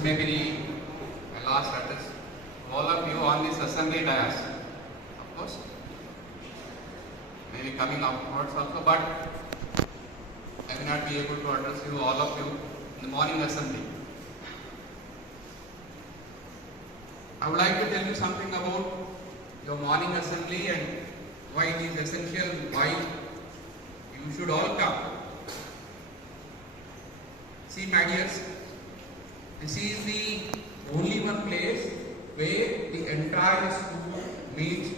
this may be my last address. All of you on this assembly dais, of course, maybe coming afterwards also, but I may not be able to address you, all of you, in the morning assembly. I would like to tell you something about your morning assembly and why it is essential, why you should all come. See, my dears, this is the only one place where the entire school meets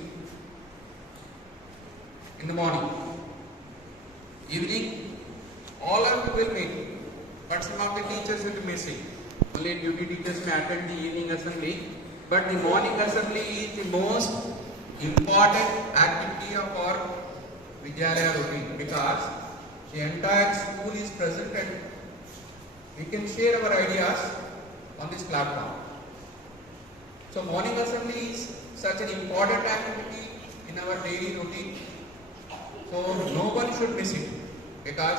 in the morning. Evening, all of you will meet, but some of the teachers will be missing. Only duty teachers may attend the evening assembly, but the morning assembly is the most important activity of our Vidyalaya routine, because the entire school is present and we can share our ideas on this platform. So morning assembly is such an important activity in our daily routine. So no one should miss it, because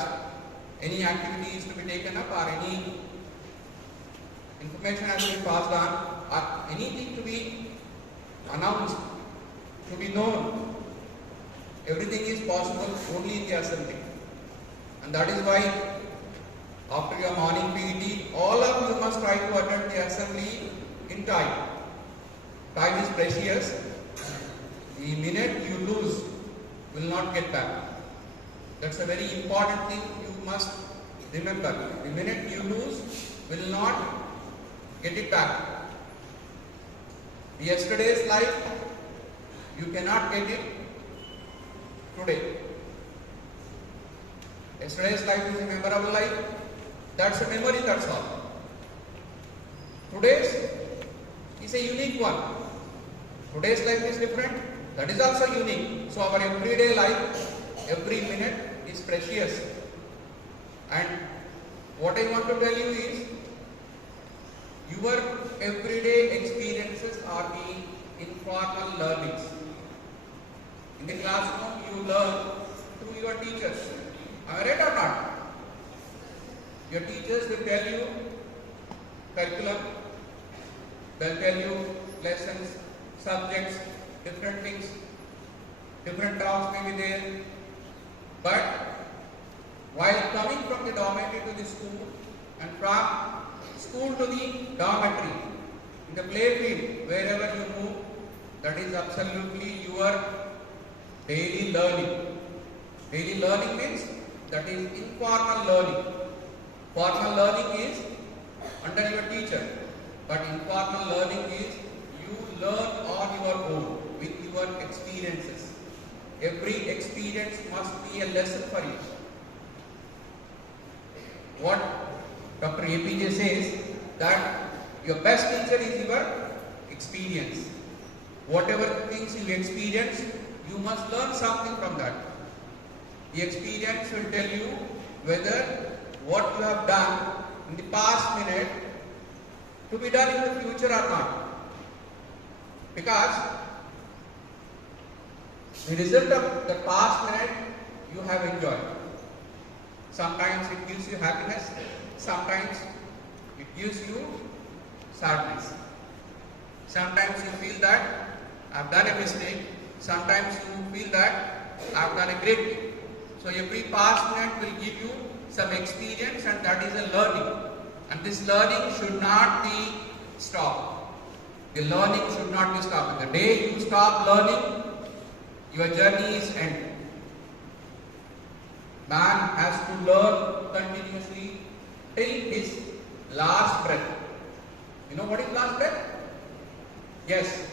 any activity is to be taken up or any information has been passed on or anything to be announced, to be known, everything is possible only in the assembly. And that is why after your morning PET, all of you must try to attend the assembly in time. Time is precious. The minute you lose will not get back. That's a very important thing you must remember. The minute you lose will not get it back. Yesterday's life, you cannot get it today. Yesterday's life is a memorable life. That's a memory, that's all. Today's is a unique one. Today's life is different. That is also unique. So our everyday life, every minute is precious. And what I want to tell you is, your everyday experiences are the informal learnings. In the classroom, you learn through your teachers. Am I right or not? Your teachers will tell you curriculum, they'll tell you lessons, subjects, different things, different terms may be there. But while coming from the dormitory to the school and from school to the dormitory, in the playfield, wherever you move, that is absolutely your daily learning. Daily learning means that is informal learning. Formal learning is under your teacher, but informal learning is you learn on your own with your experiences. Every experience must be a lesson for you. What Dr. APJ says, that your best teacher is your experience. Whatever things you experience, you must learn something from that. The experience will tell you whether what you have done in the past minute to be done in the future or not. Because the result of the past minute you have enjoyed. Sometimes it gives you happiness, sometimes it gives you sadness. Sometimes you feel that I have done a mistake, sometimes you feel that I have done a great thing. So every past minute will give you some experience, and that is a learning. And this learning should not be stopped. The learning should not be stopped. The day you stop learning, your journey is ended. Man has to learn continuously till his last breath. You know what is last breath? Yes.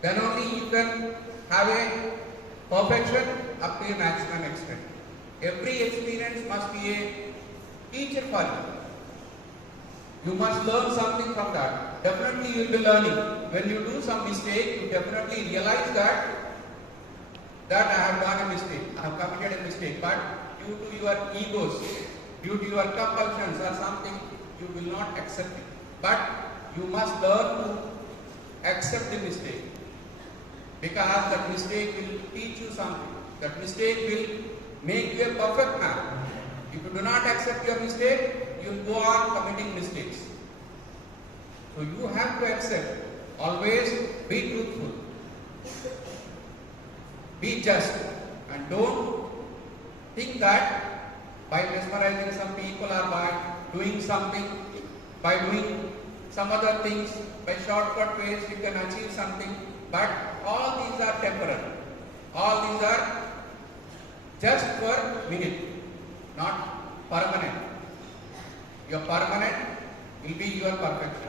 Then only you can have a perfection up to a maximum extent. Every experience must be a teacher for you. You must learn something from that. Definitely you will be learning. When you do some mistake, you definitely realize that I have done a mistake, I have committed a mistake, but due to your egos, due to your compulsions or something, you will not accept it. But you must learn to accept the mistake, because that mistake will teach you something. That mistake will make you a perfect man. If you do not accept your mistake, you will go on committing mistakes. So you have to accept. Always be truthful. Be just. And don't think that by mesmerizing some people or by doing something, by doing some other things, by shortcut ways you can achieve something. But all these are temporary. All these are just for minute, not permanent. Your permanent will be your perfection.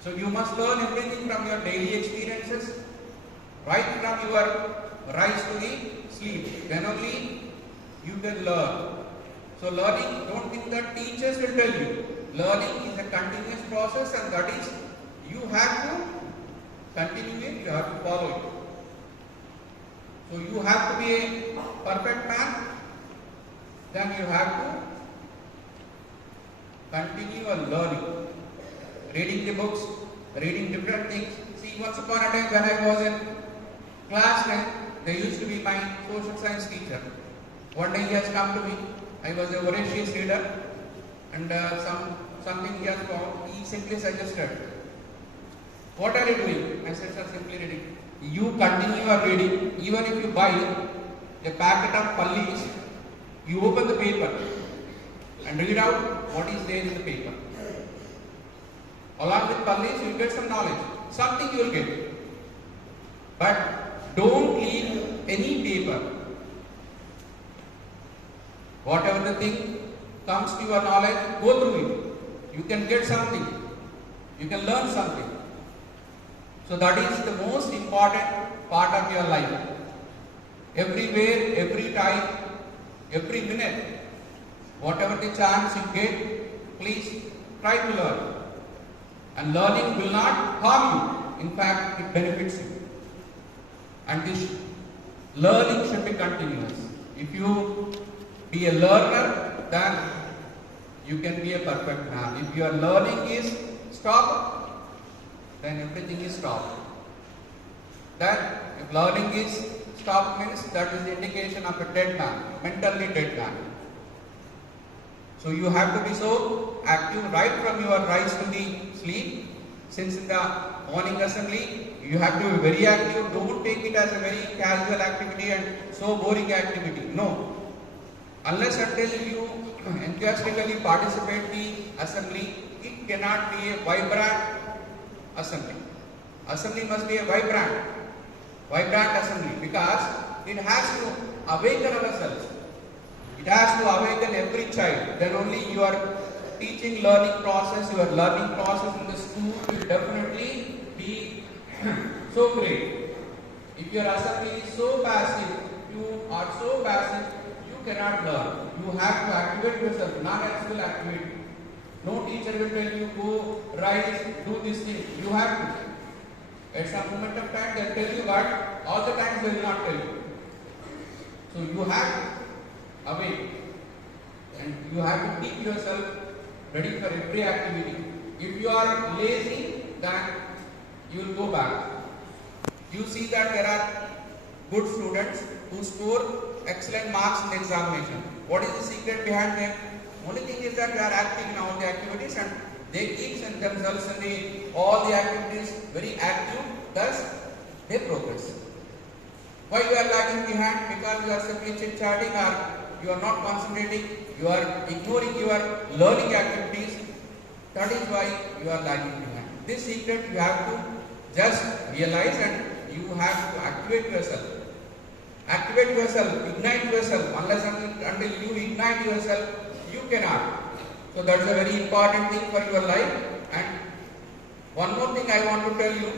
So you must learn everything from your daily experiences, right from your rise to the sleep. Then only you can learn. So learning, don't think that teachers will tell you. Learning is a continuous process, and that is, you have to continue it, you have to follow it. So you have to be a perfect man, then you have to continue learning, reading the books, reading different things. See, once upon a time when I was in class 10, they used to be my social science teacher. One day he has come to me. I was a voracious reader, and something he has found. He simply suggested, "What are you doing?" I said, "Sir, simply reading." "You continue your reading. Even if you buy a packet of Pallis, you open the paper and read out what is there in the paper. Along with Pallis, you will get some knowledge. Something you will get. But don't leave any paper. Whatever the thing comes to your knowledge, go through it. You can get something. You can learn something." So that is the most important part of your life. Everywhere, every time, every minute, whatever the chance you get, please try to learn. And learning will not harm you. In fact, it benefits you. And this learning should be continuous. If you be a learner, then you can be a perfect man. If your learning is stopped, then everything is stopped. Then, if learning is stopped, means that is the indication of a dead man, mentally dead man. So you have to be so active right from your rise to the sleep. Since in the morning assembly, you have to be very active. Don't take it as a very casual activity and so boring activity. No. Unless until you enthusiastically participate in the assembly, it cannot be a vibrant assembly. Assembly must be a vibrant assembly, because it has to awaken ourselves. It has to awaken every child. Then only your teaching learning process, your learning process in the school will definitely be so great. If your assembly is so passive, you are so passive, you cannot learn. You have to activate yourself, non-actual activity. No teacher will tell you, go, rise, do this thing. You have to. At some moment of time, they will tell you, but all the times they will not tell you. So you have to awake, and you have to keep yourself ready for every activity. If you are lazy, then you will go back. You see that there are good students who score excellent marks in the examination. What is the secret behind them? Only thing is that they are active in all the activities, and they keep themselves in all the activities very active, thus they progress. Why you are lagging behind? Because you are simply chit-chatting, or you are not concentrating, you are ignoring your learning activities. That is why you are lagging behind. This secret you have to just realize, and you have to activate yourself. Activate yourself, ignite yourself. Unless until you ignite yourself, you cannot. So that's a very important thing for your life. And one more thing I want to tell you,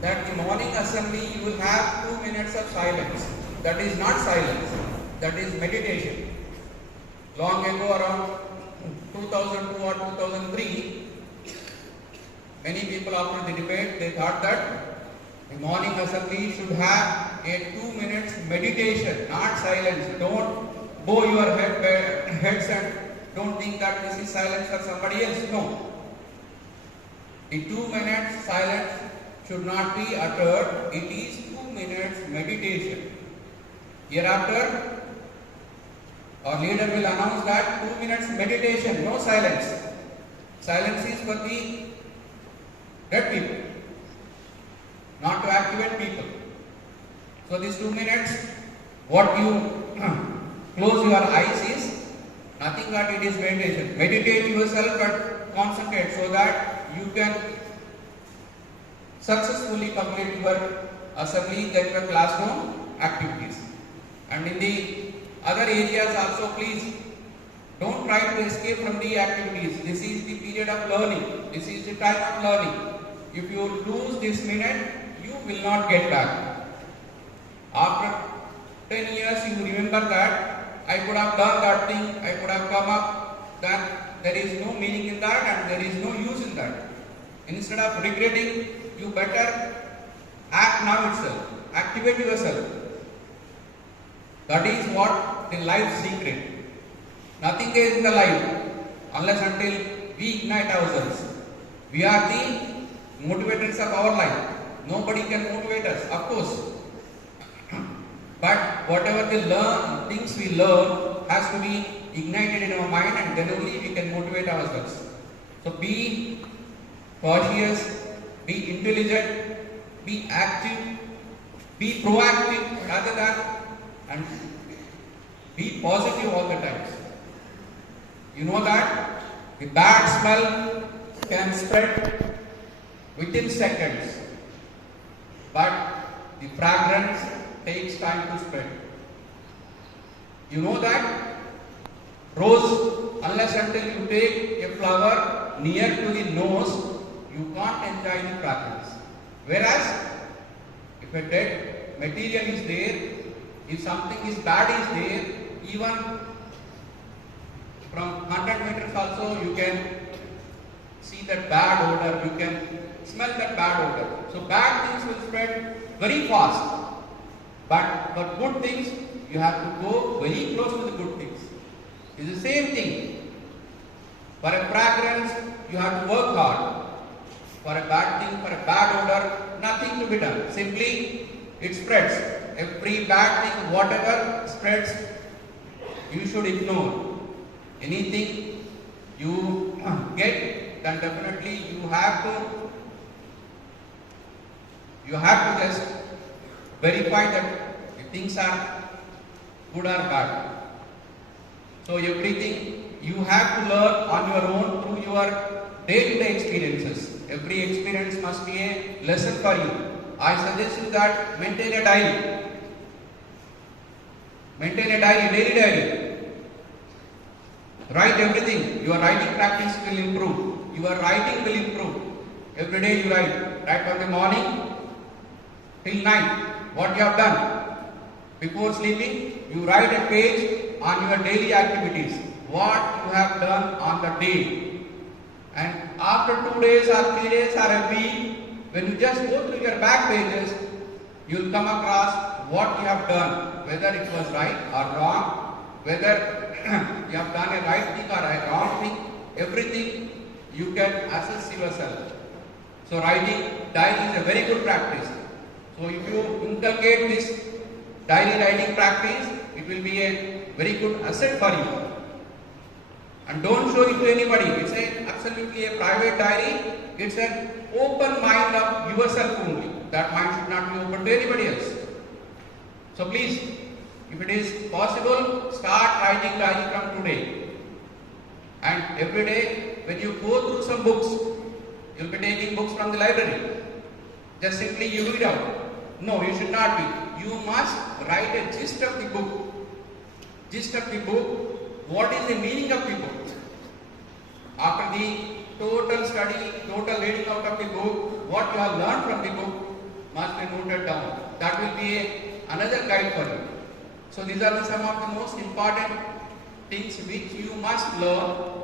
that the morning assembly you will have 2 minutes of silence. That is not silence, that is meditation. Long ago, around 2002 or 2003, many people after the debate, they thought that the morning assembly should have a 2 minutes meditation, not silence. Don't bow your heads and don't think that this is silence for somebody else. No. The 2 minutes silence should not be uttered. It is 2 minutes meditation. Hereafter, our leader will announce that 2 minutes meditation, no silence. Silence is for the dead people, not to activate people. So these 2 minutes, what you close your eyes is nothing but it is meditation. Meditate yourself and concentrate so that you can successfully complete your assembly, then your classroom activities. And in the other areas also, please don't try to escape from the activities. This is the period of learning. This is the time of learning. If you lose this minute, you will not get back. After 10 years, you remember that I could have done that thing, I could have come up, that there is no meaning in that and there is no use in that. Instead of regretting, you better act now itself. Activate yourself. That is what the life secret. Nothing is in the life unless until we ignite ourselves. We are the motivators of our life. Nobody can motivate us, of course. But whatever the things we learn has to be ignited in our mind, and then only we can motivate ourselves. So be cautious, be intelligent, be active, be proactive rather than, and be positive all the time. You know that the bad smell can spread within seconds, but the fragrance takes time to spread. You know that rose, unless until you take a flower near to the nose, you can't enjoy the fragrance. Whereas, if a dead material is there, if something is bad is there, even from 100 meters also you can see that bad odor, you can smell that bad odor. So bad things will spread very fast. But for good things, you have to go very close to the good things. It's the same thing. For a fragrance, you have to work hard. For a bad thing, for a bad odor, nothing to be done. Simply, it spreads. Every bad thing, whatever spreads, you should ignore. Anything you get, then definitely you have to just verify that the things are good or bad. So everything you have to learn on your own through your day-to-day experiences. Every experience must be a lesson for you. I suggest you that maintain a diary. Maintain a diary, daily diary. Write everything. Your writing practice will improve. Your writing will improve. Every day you write. Right from the morning till night. What you have done. Before sleeping, you write a page on your daily activities. What you have done on the day. And after 2 days or 3 days or a week, when you just go through your back pages, you will come across what you have done, whether it was right or wrong, whether you have done a right thing or a wrong thing, everything you can assess yourself. So writing diary is a very good practice. So if you inculcate this diary writing practice, it will be a very good asset for you. And don't show it to anybody. It's absolutely a private diary. It's an open mind of yourself only. That mind should not be open to anybody else. So please, if it is possible, start writing diary from today. And every day, when you go through some books, you'll be taking books from the library. Just simply you read out. No, you should not be. You must write a gist of the book. Gist of the book. What is the meaning of the book? After the total study, total reading out of the book, what you have learned from the book must be noted down. That will be another guide for you. So these are some of the most important things which you must learn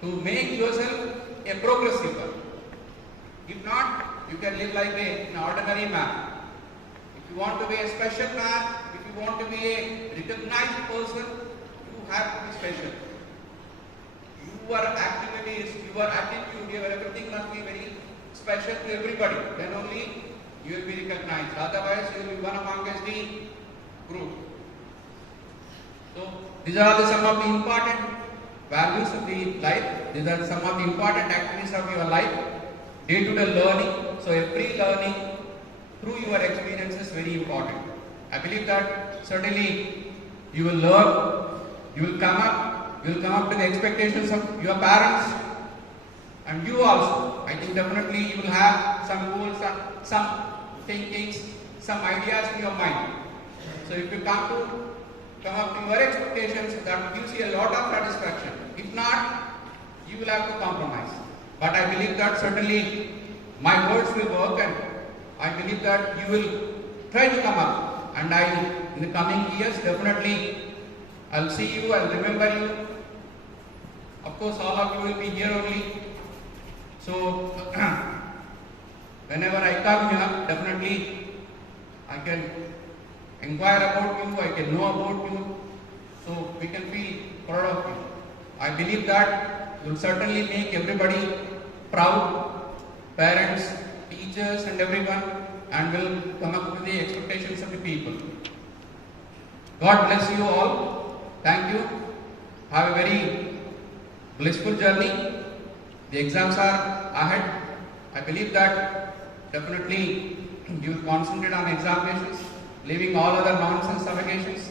to make yourself a progressive. If not, you can live like an ordinary man. If you want to be a special man, if you want to be a recognized person, you have to be special. Your activities, your attitude, your everything must be very special to everybody. Then only you will be recognized. Otherwise, you will be one amongst the group. So these are some of the important values of the life. These are some of the important activities of your life. Day-to-day learning. So every learning through your experience is very important. I believe that certainly you will learn, you will come up to the expectations of your parents and you also. I think definitely you will have some goals, some thinkings, some ideas in your mind. So if you come up to your expectations, that gives you a lot of satisfaction. If not, you will have to compromise. But I believe that certainly my words will work, and I believe that you will try to come up. And in the coming years, definitely I'll see you, I'll remember you. Of course, all of you will be here only. So whenever I come here, definitely I can inquire about you, I can know about you, so we can feel proud of you. I believe that you will certainly make everybody proud, parents, teachers and everyone, and will come up with the expectations of the people. God bless you all. Thank you. Have a very blissful journey. The exams are ahead. I believe that definitely you will concentrate on examinations, leaving all other nonsense suffocations,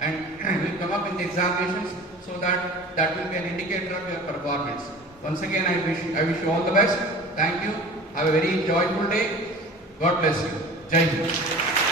and will come up in the examinations, so that will be an indicator of your performance. Once again, I wish you all the best. Thank you. Have a very joyful day. God bless you. Jai Hind.